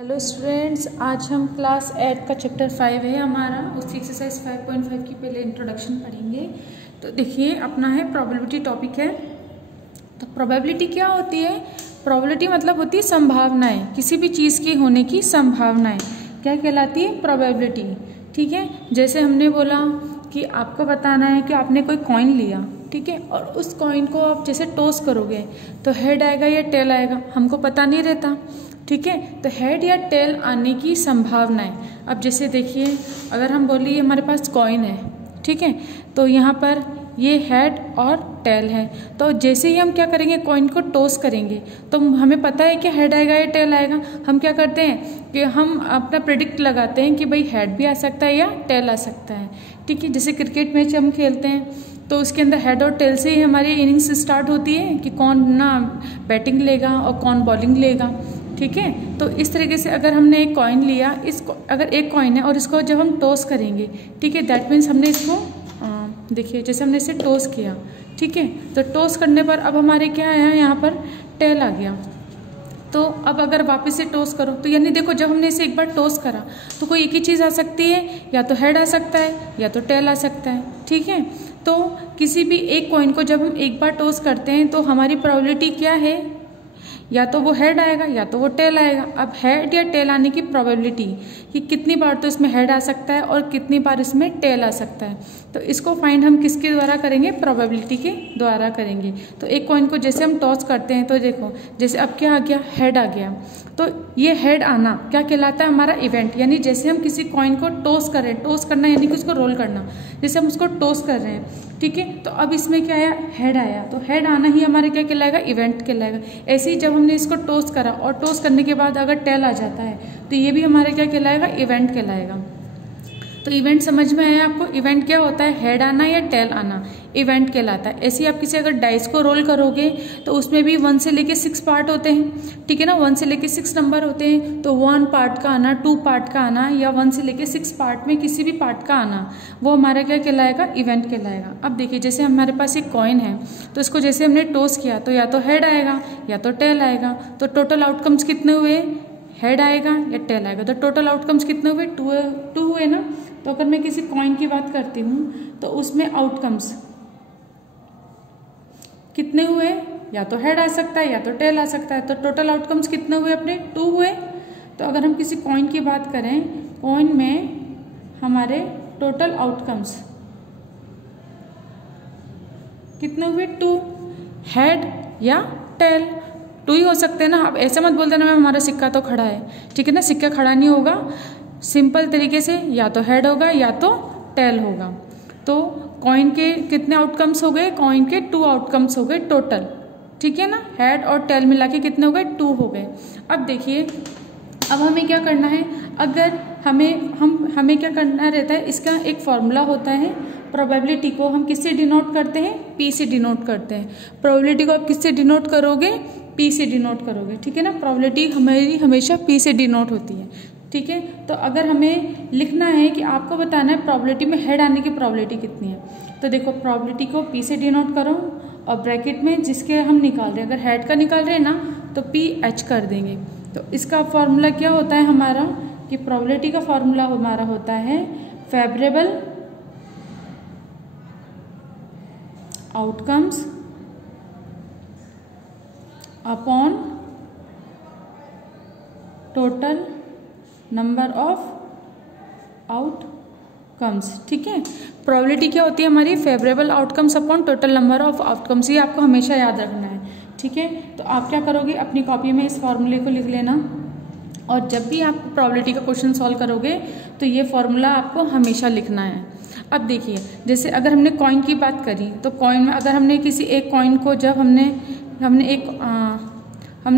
Hello students, आज हम class 8 का चैप्टर 5 है हमारा, उसकी एक्सरसाइज 5.5 की पहले इंट्रोडक्शन पढ़ेंगे। तो देखिए, अपना है प्रोबेबिलिटी टॉपिक है। तो प्रोबेबिलिटी क्या होती है? प्रोबेबिलिटी मतलब होती है संभावनाएं, किसी भी चीज़ की होने की संभावनाएं क्या कहलाती है? प्रोबेबिलिटी। ठीक है, जैसे हमने बोला कि आपको बताना है कि आपने कोई कॉइन लिया, ठीक है, और उस कॉइन को आप जैसे टॉस करोगे तो हेड आएगा या टेल आएगा, हमको पता नहीं रहता। ठीक है, तो हेड या टेल आने की संभावना है। अब जैसे देखिए, अगर हम बोलिए हमारे पास कॉइन है, ठीक है, तो यहाँ पर ये हेड और टेल है। तो जैसे ही हम क्या करेंगे, कॉइन को टॉस करेंगे तो हमें पता है कि हेड आएगा या टेल आएगा। हम क्या करते हैं कि हम अपना प्रेडिक्ट लगाते हैं कि भाई हेड भी आ सकता है या टेल आ सकता है। ठीक है, जैसे क्रिकेट मैच हम खेलते हैं तो उसके अंदर हेड और टेल से ही हमारी इनिंग्स स्टार्ट होती है कि कौन ना बैटिंग लेगा और कौन बॉलिंग लेगा। ठीक है, तो इस तरीके से अगर हमने एक कॉइन लिया, इसको अगर एक कॉइन है और इसको जब हम टॉस करेंगे, ठीक है, दैट मीन्स हमने इसको देखिए जैसे हमने इसे टॉस किया, ठीक है, तो टॉस करने पर अब हमारे क्या आया, यहाँ पर टेल आ गया। तो अब अगर वापस से टॉस करो तो यानी देखो, जब हमने इसे एक बार टॉस करा तो कोई एक ही चीज़ आ सकती है, या तो हेड आ सकता है या तो टेल आ सकता है। ठीक है, तो किसी भी एक कॉइन को जब हम एक बार टॉस करते हैं तो हमारी प्रोबेबिलिटी क्या है? या तो वो हेड आएगा या तो वो टेल आएगा। अब हेड या टेल आने की प्रोबेबिलिटी कि कितनी बार तो इसमें हेड आ सकता है और कितनी बार इसमें टेल आ सकता है, तो इसको फाइंड हम किसके द्वारा करेंगे? प्रोबेबिलिटी के द्वारा करेंगे। तो एक कॉइन को जैसे हम टॉस करते हैं तो देखो, जैसे अब क्या आ गया, हेड आ गया, तो ये हेड आना क्या कहलाता है? हमारा इवेंट। यानी जैसे हम किसी कॉइन को टॉस कर रहे हैं, टॉस करना यानी कि उसको रोल करना, जैसे हम उसको टॉस कर रहे हैं, ठीक है, तो अब इसमें क्या आया? हेड आया, तो हेड आना ही हमारे क्या कहलाएगा? इवेंट कहलाएगा। ऐसे ही जब हमने इसको टॉस करा और टॉस करने के बाद अगर टेल आ जाता है तो ये भी हमारे क्या कहलाएगा? इवेंट कहलाएगा। तो इवेंट समझ में आया आपको? इवेंट क्या होता है? हेड आना या टेल आना इवेंट कहलाता है। ऐसे ही आप किसी अगर डाइस को रोल करोगे तो उसमें भी 1 से लेके 6 पार्ट होते हैं, ठीक है ना, 1 से लेके 6 नंबर होते हैं। तो 1 पार्ट का आना, 2 पार्ट का आना, या 1 से लेके 6 पार्ट में किसी भी पार्ट का आना, वो हमारा क्या कहलाएगा? इवेंट कहलाएगा। अब देखिए, जैसे हमारे पास एक कॉइन है तो इसको जैसे हमने टॉस किया तो या तो हेड आएगा या तो टेल आएगा। तो टोटल आउटकम्स कितने हुए? हेड आएगा या टेल आएगा। तो टोटल आउटकम्स कितने हुए? 2 हुए ना। तो अगर मैं किसी कॉइन की बात करती हूँ तो उसमें आउटकम्स कितने हुए? या तो हेड आ सकता है या तो टेल आ सकता है। तो टोटल आउटकम्स कितने हुए अपने? 2 हुए। तो अगर हम किसी कॉइन की बात करें, कॉइन में हमारे टोटल आउटकम्स कितने हुए? 2। हेड या टेल 2 ही हो सकते हैं ना। अब ऐसे मत बोल देना मैम हमारा सिक्का तो खड़ा है, ठीक है ना, सिक्का खड़ा नहीं होगा। सिंपल तरीके से या तो हेड होगा या तो टेल होगा। तो कॉइन के कितने आउटकम्स हो गए? कॉइन के 2 आउटकम्स हो गए टोटल, ठीक है ना। हेड और टेल मिला के कितने हो गए? 2 हो गए। अब देखिए, अब हमें क्या करना है? अगर हमें क्या करना रहता है, इसका एक फॉर्मूला होता है। प्रोबेबिलिटी को हम किससे डिनोट करते हैं? पी से डिनोट करते हैं। प्रोबेबिलिटी को आप किससे डिनोट करोगे? पी से डिनोट करोगे, ठीक है ना। प्रोबेबिलिटी हमारी हमेशा पी से डिनोट होती है, ठीक है। तो अगर हमें लिखना है कि आपको बताना है प्रोबेबिलिटी में हेड आने की प्रोबेबिलिटी कितनी है, तो देखो प्रोबेबिलिटी को पी से डिनोट करो और ब्रैकेट में जिसके हम निकाल रहे हैं, अगर हेड का निकाल रहे हैं ना तो पी एच कर देंगे। तो इसका फॉर्मूला क्या होता है हमारा, कि प्रोबेबिलिटी का फॉर्मूला हमारा होता है favourable outcomes upon total number of outcomes, ठीक है। प्रोबेबिलिटी क्या होती है हमारी? Favourable outcomes upon total number of outcomes. ये आपको हमेशा याद रखना है, ठीक है। तो आप क्या करोगे, अपनी कॉपी में इस फॉर्मूले को लिख लेना, और जब भी आप प्रोबेबिलिटी का क्वेश्चन सॉल्व करोगे तो ये फॉर्मूला आपको हमेशा लिखना है। अब देखिए, जैसे अगर हमने कॉइन की बात करी तो कॉइन में अगर हमने किसी एक कॉइन को, जब हमने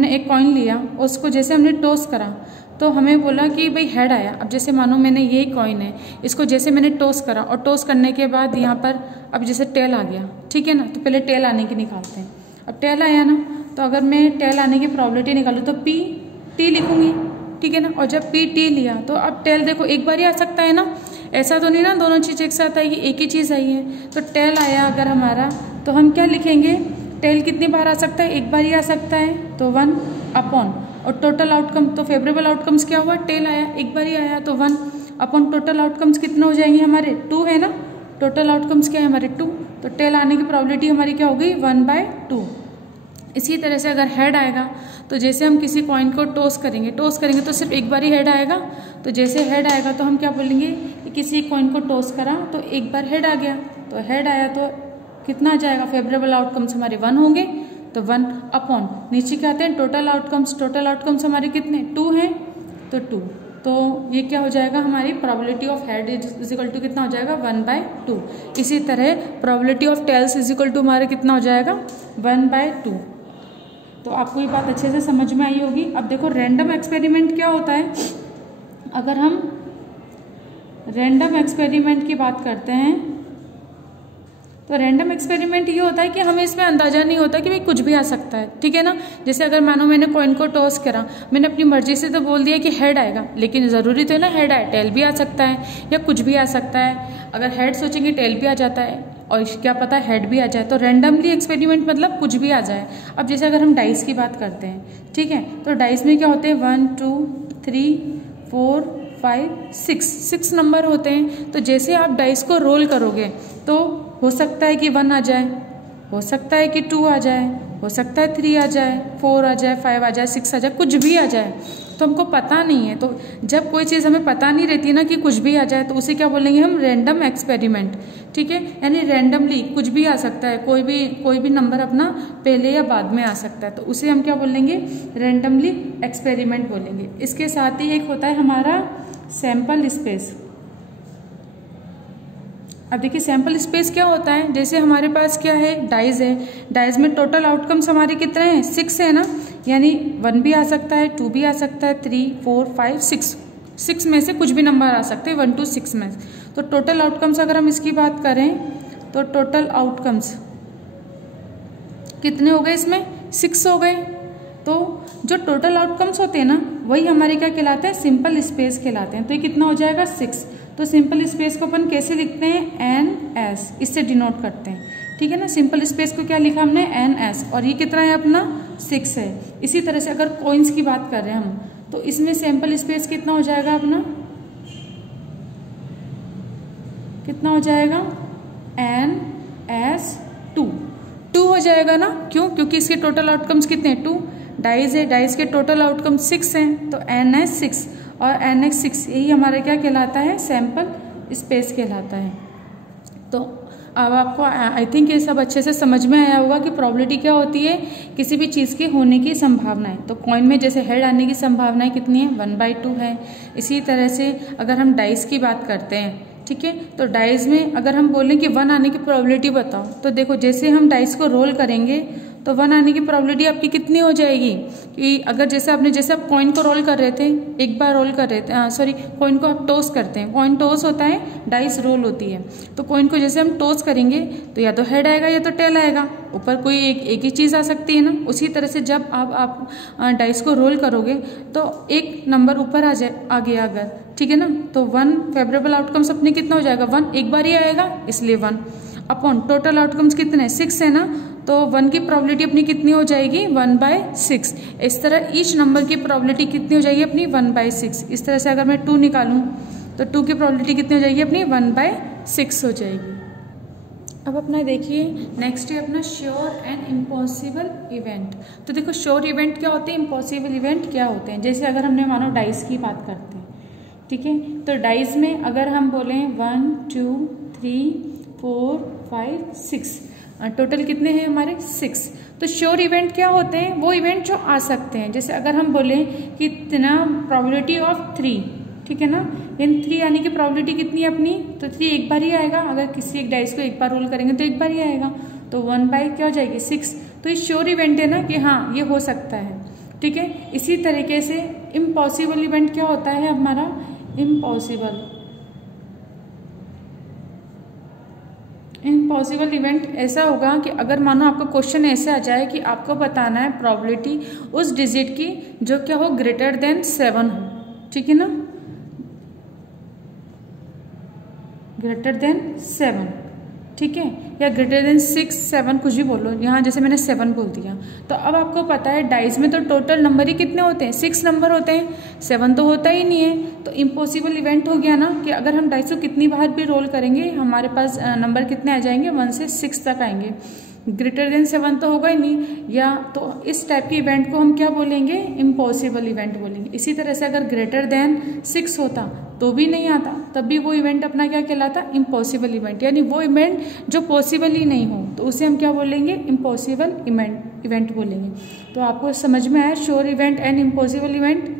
एक कॉइन लिया, उसको जैसे हमने टॉस करा तो हमें बोला कि भाई हेड आया। अब जैसे मानो मैंने ये कॉइन है, इसको जैसे मैंने टॉस करा और टॉस करने के बाद यहाँ पर अब जैसे टेल आ गया, ठीक है ना, तो पहले टेल आने की निकालते हैं। अब टेल आया ना, तो अगर मैं टेल आने की प्रोबेबिलिटी निकालूँ तो पी टी लिखूंगी, ठीक है ना। और जब पी टी लिया तो अब टेल देखो एक बार ही आ सकता है ना, ऐसा तो नहीं ना दोनों चीज़ एक साथ आएगी, एक ही चीज़ आई है। तो टेल आया अगर हमारा, तो हम क्या लिखेंगे? टेल कितनी बार आ सकता है? एक बार ही आ सकता है, तो 1 अपॉन और टोटल आउटकम, तो फेवरेबल आउटकम्स क्या हुआ, टेल आया, एक बार ही आया, तो 1 अपॉन टोटल आउटकम्स कितने हो जाएंगे हमारे, 2 है ना, टोटल आउटकम्स क्या है हमारे 2, तो टेल आने की प्रोबेबिलिटी हमारी क्या हो गई 1/2। इसी तरह से अगर हेड आएगा तो जैसे हम किसी कॉइन को टॉस करेंगे तो सिर्फ एक बार ही हेड आएगा, तो जैसे हेड आएगा तो हम क्या बोलेंगे कि किसी कॉइन को टॉस करा तो एक बार हेड आ गया, तो हेड आया तो कितना आ जाएगा, फेवरेबल आउटकम्स हमारे 1 होंगे, तो 1 अपॉन नीचे क्या आते हैं टोटल आउटकम्स हमारे कितने 2 हैं, तो 2, तो ये क्या हो जाएगा हमारी probability of head is equal to कितना हो जाएगा 1/2। इसी तरह probability of tails is equal to हमारा कितना हो जाएगा 1/2। तो आपको ये बात अच्छे से समझ में आई होगी। अब देखो रैंडम एक्सपेरिमेंट क्या होता है, अगर हम रैंडम एक्सपेरिमेंट की बात करते हैं तो रैंडम एक्सपेरिमेंट ये होता है कि हमें इसमें अंदाजा नहीं होता कि भाई कुछ भी आ सकता है, ठीक है ना। जैसे अगर मानो मैंने कॉइन को टॉस करा, मैंने अपनी मर्जी से तो बोल दिया कि हेड आएगा, लेकिन ज़रूरी तो है ना हेड आए, टेल भी आ सकता है या कुछ भी आ सकता है। अगर हेड सोचेंगे टेल भी आ जाता है और क्या पता हेड भी आ जाए, तो रैंडमली एक्सपेरिमेंट मतलब कुछ भी आ जाए। अब जैसे अगर हम डाइस की बात करते हैं, ठीक है, तो डाइस में क्या होते हैं 1 2 3 4 5 6 नंबर होते हैं। तो जैसे आप डाइस को रोल करोगे तो हो सकता है कि 1 आ जाए, हो सकता है कि 2 आ जाए, हो सकता है 3 आ जाए, 4 आ जाए, 5 आ जाए, 6 आ जाए, कुछ भी आ जाए, तो हमको पता नहीं है। तो जब कोई चीज़ हमें पता नहीं रहती ना कि कुछ भी आ जाए, तो उसे क्या बोलेंगे हम रैंडम एक्सपेरिमेंट, ठीक है, यानी रैंडमली कुछ भी आ सकता है, कोई भी नंबर अपना पहले या बाद में आ सकता है, तो उसे हम क्या बोलेंगे रैंडमली एक्सपेरिमेंट बोलेंगे। इसके साथ ही एक होता है हमारा सैंपल स्पेस। अब देखिए सैंपल स्पेस क्या होता है, जैसे हमारे पास क्या है डाइज है, डाइज में टोटल आउटकम्स हमारे कितने हैं 6 है ना, यानी 1 भी आ सकता है, 2 भी आ सकता है, 3 4 5 6 में से कुछ भी नंबर आ सकते हैं 1 to 6 में। तो टोटल आउटकम्स अगर हम इसकी बात करें तो टोटल आउटकम्स कितने हो गए, इसमें 6 हो गए। तो जो टोटल आउटकम्स होते हैं ना वही हमारे क्या कहलाते हैं सिंपल स्पेस कहलाते हैं। तो ये कितना हो जाएगा 6। तो सिंपल स्पेस को अपन कैसे लिखते हैं NS, इससे डिनोट करते हैं, ठीक है ना। सिंपल स्पेस को क्या लिखा हमने NS, और ये कितना है अपना 6 है। इसी तरह से अगर कॉइन्स की बात कर रहे हैं हम, तो इसमें सैंपल स्पेस कितना हो जाएगा अपना, कितना हो जाएगा NS2 हो जाएगा ना। क्यों, क्योंकि इसके टोटल आउटकम्स कितने हैं 2, डाइज है, डाइज के टोटल आउटकम 6 हैं, तो NS6 और NX6 यही हमारा क्या कहलाता है सैंपल स्पेस कहलाता है। तो अब आपको आई थिंक ये सब अच्छे से समझ में आया होगा कि प्रोबेबिलिटी क्या होती है, किसी भी चीज़ के होने की संभावनाएं। तो कॉइन में जैसे हेड आने की संभावनाएं कितनी है 1/2 है। इसी तरह से अगर हम डाइस की बात करते हैं, ठीक है, तो डाइस में अगर हम बोलें कि 1 आने की प्रोबेबिलिटी बताओ, तो देखो जैसे हम डाइस को रोल करेंगे तो 1 आने की प्रोबेबिलिटी आपकी कितनी हो जाएगी कि अगर जैसे आप कॉइन को रोल कर रहे थे, एक बार रोल कर रहे थे, सॉरी कॉइन को आप टॉस करते हैं, कॉइन टॉस होता है डाइस रोल होती है। तो कॉइन को जैसे हम टॉस करेंगे तो या तो हेड आएगा या तो टेल आएगा, ऊपर कोई एक ही चीज़ आ सकती है ना। उसी तरह से जब आप डाइस को रोल करोगे तो एक नंबर ऊपर आ जाए आगे अगर, ठीक है ना, तो 1 फेवरेबल आउटकम्स अपने कितना हो जाएगा 1, एक बार ही आएगा इसलिए 1 अपॉन टोटल आउटकम्स कितने 6 है ना, तो 1 की प्रोबेबिलिटी अपनी कितनी हो जाएगी 1/6। इस तरह ईच नंबर की प्रोबेबिलिटी कितनी हो जाएगी अपनी 1/6। इस तरह से अगर मैं 2 निकालूं तो 2 की प्रोबेबिलिटी कितनी हो जाएगी अपनी 1/6 हो जाएगी। अब अपना देखिए नेक्स्ट है अपना श्योर एंड इम्पॉसिबल इवेंट। तो देखो श्योर इवेंट क्या होते हैं, इम्पॉसिबल इवेंट क्या होते हैं। जैसे अगर हमने मानो डाइस की बात करते हैं, ठीक है, तो डाइस में अगर हम बोलें 1 2 3 4 5 6 टोटल कितने हैं हमारे 6। तो श्योर इवेंट क्या होते हैं, वो इवेंट जो आ सकते हैं। जैसे अगर हम बोलें कि इतना प्रोबेबिलिटी ऑफ 3, ठीक है ना, इन 3 आने की प्रोबेबिलिटी कितनी है अपनी, तो 3 एक बार ही आएगा। अगर किसी एक डाइस को एक बार रोल करेंगे तो एक बार ही आएगा, तो 1 क्या हो जाएगी 6। तो ये श्योर इवेंट है ना कि हाँ ये हो सकता है, ठीक है। इसी तरीके से इम्पॉसिबल इवेंट क्या होता है हमारा, इम्पॉसिबल इवेंट ऐसा होगा कि अगर मानो आपका क्वेश्चन ऐसे आ जाए कि आपको बताना है प्रोबेबिलिटी उस डिजिट की जो क्या हो ग्रेटर देन 7 हो, ठीक है ना, ग्रेटर देन 7, ठीक है, या ग्रेटर देन 6, 7 कुछ भी बोलो, यहाँ जैसे मैंने 7 बोल दिया। तो अब आपको पता है डाइस में तो टोटल नंबर ही कितने होते हैं, 6 नंबर होते हैं, 7 तो होता ही नहीं है। तो इम्पॉसिबल इवेंट हो गया ना कि अगर हम डाइस को कितनी बार भी रोल करेंगे हमारे पास नंबर कितने आ जाएंगे, 1 से 6 तक आएंगे। ग्रेटर देन 7 तो होगा ही नहीं, या तो इस टाइप के इवेंट को हम क्या बोलेंगे, इम्पॉसिबल इवेंट बोलेंगे। इसी तरह से अगर ग्रेटर देन 6 होता तो भी नहीं आता, तब भी वो इवेंट अपना क्या कहलाता, इम्पॉसिबल इवेंट, यानी वो इवेंट जो पॉसिबल ही नहीं हो तो उसे हम क्या बोलेंगे, इम्पॉसिबल इवेंट बोलेंगे। तो आपको समझ में आया sure event and impossible event.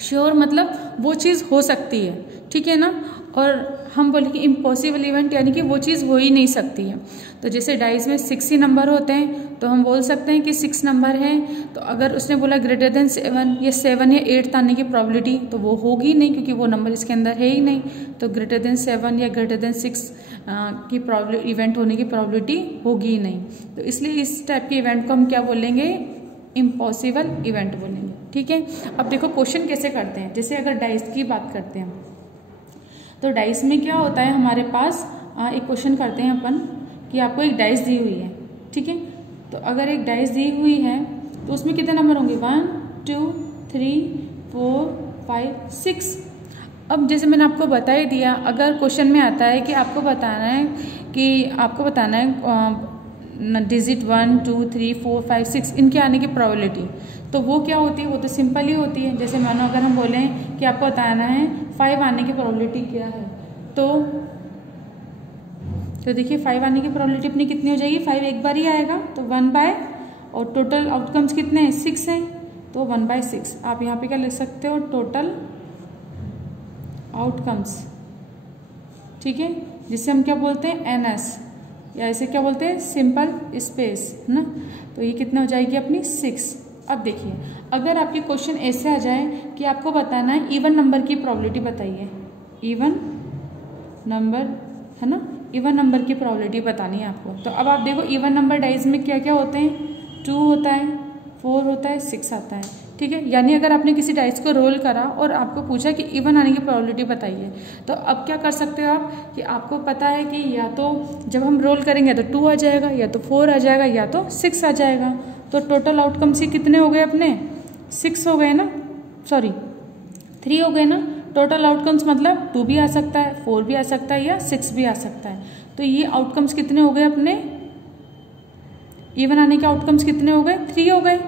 Sure मतलब वो चीज़ हो सकती है, ठीक है ना, और हम बोलेंगे इम्पॉसिबल इवेंट यानी कि वो चीज़ हो ही नहीं सकती है। तो जैसे डाइस में 6 ही नंबर होते हैं तो हम बोल सकते हैं कि 6 नंबर है। तो अगर उसने बोला ग्रेटर देन 7, या 7 या 8 आने की प्रॉबिलिटी, तो वो होगी नहीं क्योंकि वो नंबर इसके अंदर है ही नहीं। तो ग्रेटर देन 7 या ग्रेटर देन 6 की प्रॉबिलिटी, इवेंट होने की प्रॉबिलिटी होगी ही नहीं। तो इसलिए इस टाइप के इवेंट को हम क्या बोलेंगे, इम्पॉसिबल इवेंट बोलेंगे। ठीक है, अब देखो क्वेश्चन कैसे करते हैं। जैसे अगर डाइस की बात करते हैं तो डाइस में क्या होता है, हमारे पास एक क्वेश्चन करते हैं अपन कि आपको एक डाइस दी हुई है, ठीक है। तो अगर एक डाइस दी हुई है तो उसमें कितने नंबर होंगे, 1 2 3 4 5 6। अब जैसे मैंने आपको बता ही दिया, अगर क्वेश्चन में आता है कि आपको बताना है डिजिट 1 2 3 4 5 6 इनके आने की प्रोबेबिलिटी, तो वो क्या होती है, वो तो सिंपल ही होती है। जैसे मानो अगर हम बोलें कि आपको बताना है 5 आने की प्रोबेबिलिटी क्या है, तो देखिए 5 आने की प्रोबेबिलिटी अपनी कितनी हो जाएगी, 5 एक बार ही आएगा तो 1 बाय, और टोटल आउटकम्स कितने हैं, 6 हैं, तो 1/6। आप यहाँ पे क्या लिख सकते हो, टोटल आउटकम्स, ठीक है, जिससे हम क्या बोलते हैं, NS, या इसे क्या बोलते हैं, सिंपल स्पेस, है ना। तो ये कितना हो जाएगी अपनी 6। अब देखिए अगर आपके क्वेश्चन ऐसे आ जाए कि आपको बताना है इवन नंबर की प्रोबेबिलिटी बताइए, इवन नंबर, है ना, इवन नंबर की प्रोबेबिलिटी बतानी है आपको। तो अब आप देखो इवन नंबर डाइज में क्या क्या होते हैं, 2 होता है, 4 होता है, 6 आता है, ठीक है। यानी अगर आपने किसी डाइस को रोल करा और आपको पूछा कि इवन आने की प्रोबेबिलिटी बताइए, तो अब क्या कर सकते हो आप कि आपको पता है कि या तो जब हम रोल करेंगे तो 2 आ जाएगा, या तो 4 आ जाएगा, या तो 6 आ जाएगा। तो टोटल आउटकम्स ही कितने हो गए अपने, 6 हो गए ना, सॉरी 3 हो गए ना। टोटल आउटकम्स मतलब 2 भी आ सकता है, 4 भी आ सकता है, या 6 भी आ सकता है। तो ये आउटकम्स कितने हो गए अपने, इवन आने के आउटकम्स कितने हो गए, 3 हो गए।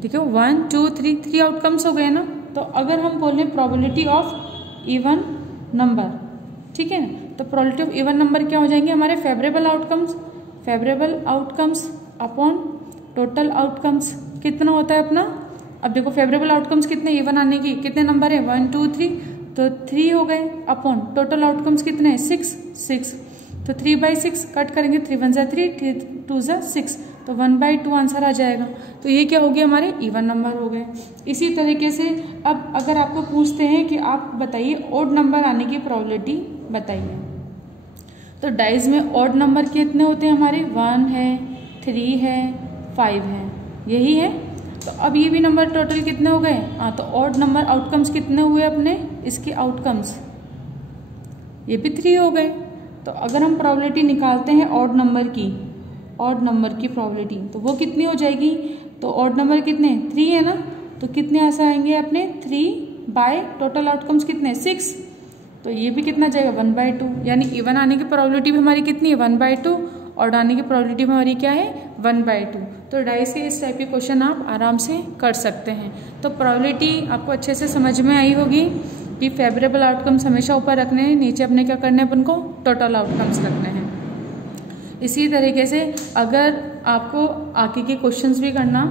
देखो 1 2 3 आउटकम्स हो गए ना। तो अगर हम बोलें प्रोबेबिलिटी ऑफ इवन नंबर, ठीक है ना, तो प्रोबेबिलिटी ऑफ इवन नंबर क्या हो जाएंगे हमारे, favourable outcomes upon total outcomes कितना होता है अपना। अब देखो फेवरेबल आउटकम्स कितने, इवन आने की कितने नंबर है, 1 2 3, तो 3 हो गए, अपॉन टोटल आउटकम्स कितने हैं, 6। तो 3/6 कट करेंगे, 3 1 जा 3, 3 2 जा 6, तो 1/2 आंसर आ जाएगा। तो ये क्या हो गया, हमारे इवन नंबर हो गए। इसी तरीके से अब अगर आपको पूछते हैं कि आप बताइए ऑड नंबर आने की प्रोबेबिलिटी बताइए, तो डाइज में ऑड नंबर कितने होते हैं हमारे, 1 है, 3 है, 5 है, यही है। तो अब ये भी नंबर टोटल कितने हो गए, तो ऑड नंबर आउटकम्स कितने हुए अपने, इसके आउटकम्स ये भी 3 हो गए। तो अगर हम प्रोबेबिलिटी निकालते हैं ऑड नंबर की प्रोबेबिलिटी, तो वो कितनी हो जाएगी, तो ऑड नंबर कितने, 3 है ना, तो कितने ऐसा आएंगे अपने, 3 बाय टोटल आउटकम्स कितने, 6, तो ये भी कितना जाएगा, 1/2। यानी इवन आने की प्रोबेबिलिटी भी हमारी कितनी है, 1/2, और आने की प्रोबेबिलिटी भी हमारी क्या है, 1/2। तो डाइस के इस टाइप के क्वेश्चन आप आराम से कर सकते हैं। तो प्रोबेबिलिटी आपको अच्छे से समझ में आई होगी कि फेवरेबल आउटकम्स हमेशा ऊपर रखने हैं, नीचे अपने क्या करने हैं, अपन को टोटल आउटकम्स रखने हैं। इसी तरीके से अगर आपको आगे के क्वेश्चंस भी करना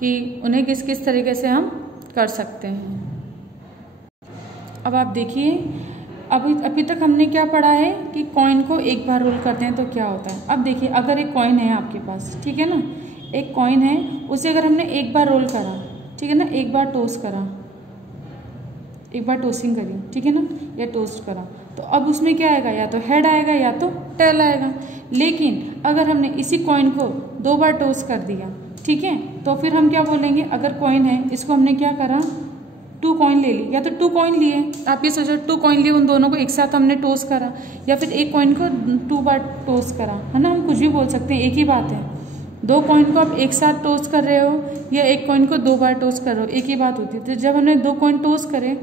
कि उन्हें किस किस तरीके से हम कर सकते हैं। अब आप देखिए अभी तक हमने क्या पढ़ा है कि कॉइन को एक बार रोल करते हैं तो क्या होता है। अब देखिए अगर एक कॉइन है आपके पास, ठीक है ना, एक कॉइन है, उसे अगर हमने एक बार रोल करा, ठीक है ना, एक बार टॉस करा, एक बार टॉसिंग करी, ठीक है ना, या टोस्ट करा, तो अब उसमें क्या आएगा, या तो हेड आएगा या तो टेल आएगा। लेकिन अगर हमने इसी कॉइन को 2 बार टॉस कर दिया, ठीक है, तो फिर हम क्या बोलेंगे, अगर कॉइन है इसको हमने क्या करा, 2 कॉइन ले ली, या तो 2 कॉइन लिए, आप ये सोचो 2 कॉइन लिए, उन दोनों को एक साथ हमने टॉस करा, या फिर एक कॉइन को 2 बार टॉस करा, है ना, हम कुछ भी बोल सकते हैं, एक ही बात है। 2 कॉइन को आप एक साथ टॉस कर रहे हो या एक कॉइन को 2 बार टॉस कर रहे हो, एक ही बात होती है। तो जब हमने 2 कॉइन टॉस करे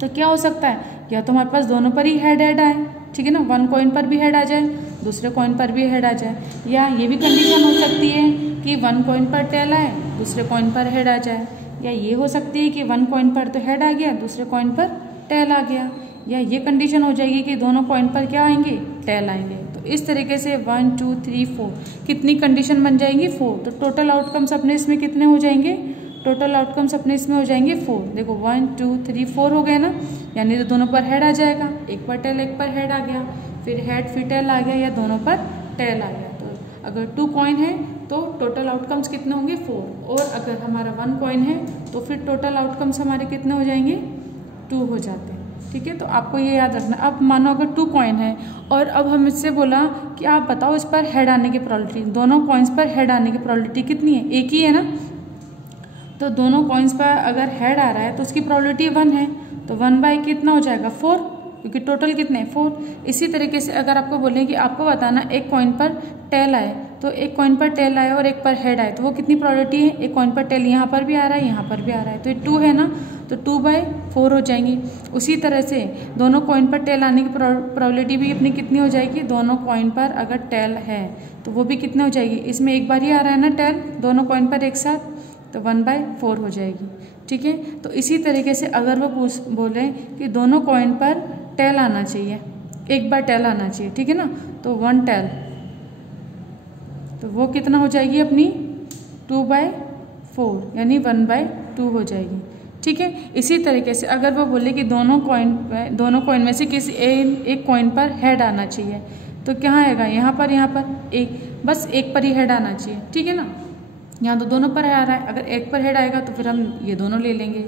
तो क्या हो सकता है, या तो हमारे पास दोनों पर ही हेड आए, ठीक है ना, 1 कॉइन पर भी हेड आ जाए, दूसरे कॉइन पर भी हेड आ जाए, या ये भी कंडीशन हो सकती है कि 1 कॉइन पर टेल आए, दूसरे कॉइन पर हेड आ जाए, या ये हो सकती है कि 1 कॉइन पर तो हेड आ गया, दूसरे कॉइन पर टेल आ गया, या ये कंडीशन हो जाएगी कि दोनों कॉइन पर क्या आएंगे, टेल आएंगे। तो इस तरीके से 1 2 3 4 कितनी कंडीशन बन जाएंगी, 4। तो टोटल आउटकम्स अपने इसमें कितने हो जाएंगे, टोटल आउटकम्स अपने इसमें हो जाएंगे 4। देखो 1 2 3 4 हो गए ना, यानी तो दोनों पर हेड आ जाएगा, एक पर टेल एक पर हेड आ गया, फिर हेड फिर टेल आ गया, या दोनों पर टेल आ गया। तो अगर 2 कॉइन है तो टोटल आउटकम्स कितने होंगे, 4, और अगर हमारा 1 कॉइन है तो फिर टोटल आउटकम्स हमारे कितने हो जाएंगे, 2 हो जाते हैं, ठीक है। तो आपको ये याद रखना। अब मानो अगर 2 कॉइन है और अब हम इससे बोला कि आप बताओ इस पर हेड आने की प्रोबेबिलिटी, दोनों कॉइन्स पर हेड आने की प्रोबेबिलिटी कितनी है, एक ही है ना, तो दोनों कॉइन्स पर अगर हेड आ रहा है तो उसकी प्रोबेबिलिटी 1 है, तो 1 बाई कितना हो जाएगा, 4, क्योंकि टोटल कितने 4। इसी तरीके से अगर आपको बोलें कि आपको बताना एक कॉइन पर टेल आए, तो एक कॉइन पर टेल आए और एक पर हेड आए, तो वो कितनी प्रोबेबिलिटी है, एक कॉइन पर टेल यहाँ पर भी आ रहा है, यहाँ पर भी आ रहा है, तो ये 2 है ना, तो 2/4 हो जाएंगी। उसी तरह से दोनों कॉइन पर टेल आने की प्रोबेबिलिटी भी अपनी कितनी हो जाएगी, दोनों कॉइन पर अगर टेल है तो वो भी कितनी हो जाएगी, इसमें एक बार ही आ रहा है ना टेल, दोनों कॉइन पर एक साथ, तो 1/4 हो जाएगी, ठीक है। तो इसी तरीके से अगर वो बोले कि दोनों कॉइन पर टेल आना चाहिए, एक बार टेल आना चाहिए, ठीक है ना, तो 1 टेल, तो वो कितना हो जाएगी अपनी 2/4, यानी 1/2 हो जाएगी, ठीक है। इसी तरीके से अगर वो बोले कि दोनों कॉइन में से किसी एक कॉइन पर हेड आना चाहिए, तो क्या आएगा, यहाँ पर एक, बस एक पर ही हेड आना चाहिए, ठीक है ना, यहाँ तो दोनों पर आ रहा है, अगर एक पर हेड आएगा तो फिर हम ये दोनों ले लेंगे।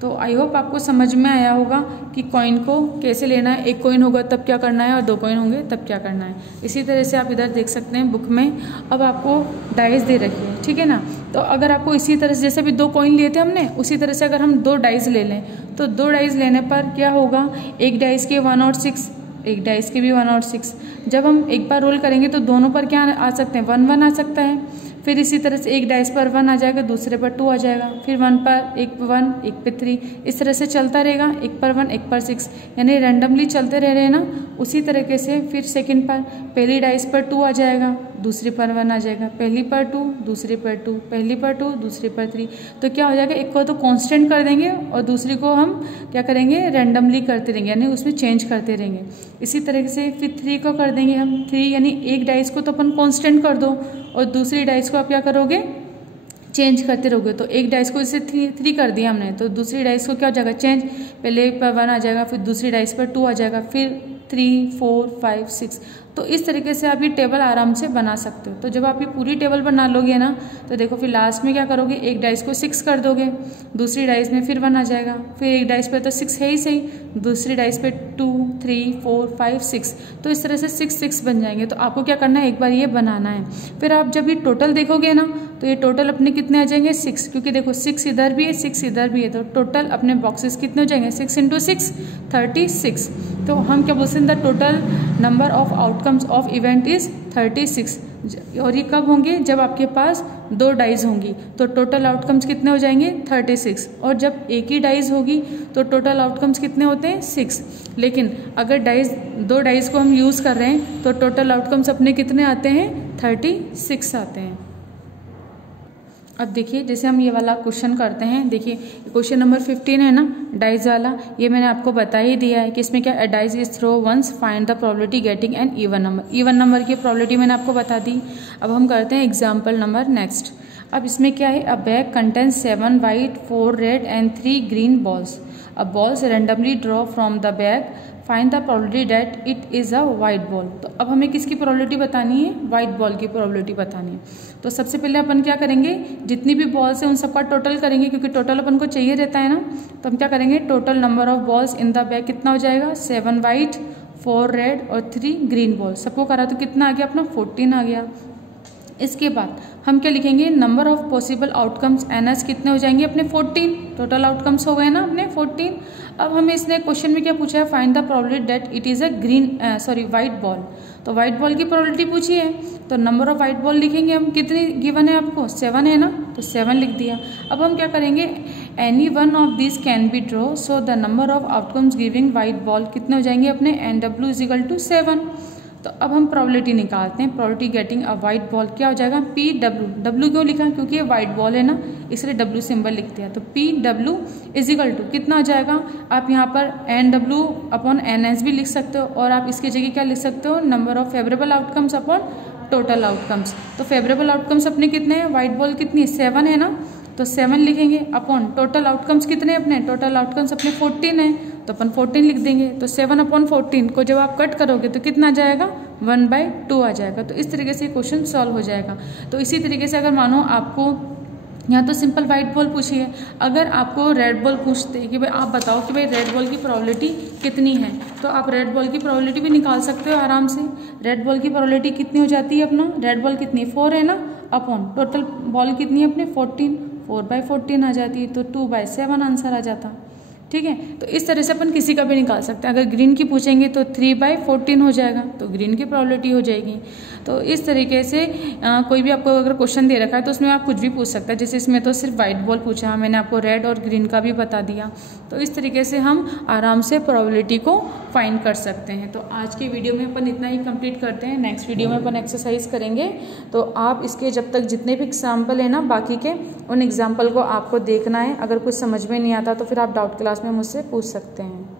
तो आई होप आपको समझ में आया होगा कि कॉइन को कैसे लेना है, एक कॉइन होगा तब क्या करना है और 2 कॉइन होंगे तब क्या करना है। इसी तरह से आप इधर देख सकते हैं बुक में, अब आपको डाइस दे रखी है, ठीक है ना, तो अगर आपको इसी तरह से जैसे भी 2 कॉइन लिए थे हमने, उसी तरह से अगर हम 2 डाइस ले लें, तो 2 डाइस लेने पर क्या होगा, एक डाइस के 1 और 6, एक डाइस के भी 1 और 6, जब हम एक बार रोल करेंगे तो दोनों पर क्या आ सकते हैं, 1 1 आ सकता है। फिर इसी तरह से एक डाइस पर 1 आ जाएगा, दूसरे पर 2 आ जाएगा, फिर 1 पर एक 1, एक पे 3, इस तरह से चलता रहेगा, एक पर 1 एक पर 6, यानी रैंडमली चलते रह रहे हैं ना। उसी तरीके से फिर सेकंड पर पहली डाइस पर 2 आ जाएगा, दूसरी पर 1 आ जाएगा, पहली पर 2, दूसरी पर 2, पहली पर 2, दूसरी पर 3, तो क्या हो जाएगा, एक को तो कांस्टेंट कर देंगे और दूसरी को हम क्या करेंगे, रैंडमली करते रहेंगे, यानी उसमें चेंज करते रहेंगे। इसी तरीके से फिर 3 को कर देंगे हम 3, यानी एक डाइस को तो अपन कांस्टेंट कर दो और दूसरी डाइस को आप क्या करोगे, चेंज करते रहोगे। तो एक डाइस को इसे 3 कर दिया हमने, तो दूसरी डाइस को क्या हो जाएगा, चेंज, पहले पर 1 आ जाएगा, फिर दूसरी डाइस पर 2 आ जाएगा, फिर 3 4 5 6। तो इस तरीके से आप ये टेबल आराम से बना सकते हो। तो जब आप ये पूरी टेबल बना लोगे ना, तो देखो फिर लास्ट में क्या करोगे, एक डाइस को 6 कर दोगे, दूसरी डाइस में फिर 1 आ जाएगा, फिर एक डाइस पे तो 6 है ही सही, दूसरी डाइस पे 2 3 4 5 6, तो इस तरह से 6 6 बन जाएंगे। तो आपको क्या करना है, एक बार ये बनाना है, फिर आप जब ये टोटल देखोगे ना, तो ये टोटल अपने कितने आ जाएंगे, 6, क्योंकि देखो 6 इधर भी है 6 इधर भी है, तो टोटल अपने बॉक्सेस कितने हो जाएंगे, 6 × 6 36। तो हम क्या बोलते हैं, the total number of outcomes of event is 36, और ये कब होंगे, जब आपके पास 2 डाइज होंगी, तो टोटल आउटकम्स कितने हो जाएंगे 36, और जब एक ही डाइज होगी तो टोटल आउटकम्स कितने होते हैं 6। लेकिन अगर 2 डाइज को हम यूज़ कर रहे हैं तो टोटल आउटकम्स अपने कितने आते हैं, 36 आते हैं। अब देखिए जैसे हम ये वाला क्वेश्चन करते हैं, देखिए क्वेश्चन नंबर 15 है ना, डाइज वाला, ये मैंने आपको बता ही दिया है कि इसमें क्या, dice is throw once, find the probability getting an even number. Even number की प्रोबेबिलिटी मैंने आपको बता दी। अब हम करते हैं एग्जाम्पल नंबर नेक्स्ट। अब इसमें क्या है, अ bag contains 7 white 4 red and 3 green balls, a balls randomly draw from the bag, find the probability that it is a white ball. तो अब हमें किसकी प्रोबेबिलिटी बतानी है, वाइट बॉल की प्रोबेबिलिटी बतानी है। तो सबसे पहले अपन क्या करेंगे, जितनी भी बॉल्स हैं उन सबका टोटल करेंगे, क्योंकि टोटल अपन को चाहिए रहता है ना। तो हम क्या करेंगे, total number of balls in the bag कितना हो जाएगा, 7 वाइट 4 रेड और 3 ग्रीन बॉल, सबको करा तो कितना आ गया अपना 14 आ गया। इसके बाद हम क्या लिखेंगे, number of possible outcomes NS कितने हो जाएंगे अपने 14, टोटल आउटकम्स हो गए ना अपने 14। अब हमें इसने क्वेश्चन में क्या पूछा है, find the probability that it is a white ball. तो वाइट बॉल की प्रोबेबिलिटी पूछी है, तो नंबर ऑफ वाइट बॉल लिखेंगे हम, कितनी गिवन है आपको 7 है ना, तो 7 लिख दिया। अब हम क्या करेंगे, any one of this can be draw, so the number of outcomes giving white ball कितने हो जाएंगे अपने NW = 7। तो अब हम प्रोबेबिलिटी निकालते हैं, probability getting a white ball क्या हो जाएगा, PW, W क्यों लिखा, क्योंकि ये वाइट बॉल है ना, इसलिए W सिंबल लिख दिया। तो PW = कितना हो जाएगा, आप यहाँ पर NW/NS भी लिख सकते हो, और आप इसकी जगह क्या लिख सकते हो, number of favourable outcomes upon total outcomes. तो फेवरेबल आउटकम्स अपने कितने हैं, वाइट बॉल कितनी है 7 है ना, तो 7 लिखेंगे अपॉन टोटल आउटकम्स कितने अपने, टोटल आउटकम्स अपने 14 है, तो अपन 14 लिख देंगे। तो 7/14 को जब आप कट करोगे तो कितना आ जाएगा, 1/2 आ जाएगा। तो इस तरीके से क्वेश्चन सॉल्व हो जाएगा। तो इसी तरीके से अगर मानो आपको यहाँ तो सिंपल वाइट बॉल पूछी है, अगर आपको रेड बॉल पूछते कि भाई आप बताओ कि भाई रेड बॉल की प्रोबेबिलिटी कितनी है, तो आप रेड बॉल की प्रोबेबिलिटी भी निकाल सकते हो आराम से। रेड बॉल की प्रोबेबिलिटी कितनी हो जाती है अपना, रेड बॉल कितनी 4 है ना, अपॉन टोटल बॉल कितनी है अपने 14, 4/14 आ जाती है, तो 2/7 आंसर आ जाता। ठीक है, तो इस तरह से अपन किसी का भी निकाल सकते हैं। अगर ग्रीन की पूछेंगे तो 3/14 हो जाएगा, तो ग्रीन की प्रोबेबिलिटी हो जाएगी। तो इस तरीके से कोई भी आपको अगर क्वेश्चन दे रखा है तो उसमें आप कुछ भी पूछ सकते हैं। जैसे इसमें तो सिर्फ वाइट बॉल पूछा, मैंने आपको रेड और ग्रीन का भी बता दिया। तो इस तरीके से हम आराम से प्रोबेबिलिटी को फाइंड कर सकते हैं। तो आज के वीडियो में अपन इतना ही कंप्लीट करते हैं, नेक्स्ट वीडियो में अपन एक्सरसाइज करेंगे। तो आप इसके जब तक जितने भी एग्जाम्पल है ना बाकी के, उन एग्जाम्पल को आपको देखना है। अगर कुछ समझ में नहीं आता तो फिर आप डाउट क्लास में मुझसे पूछ सकते हैं।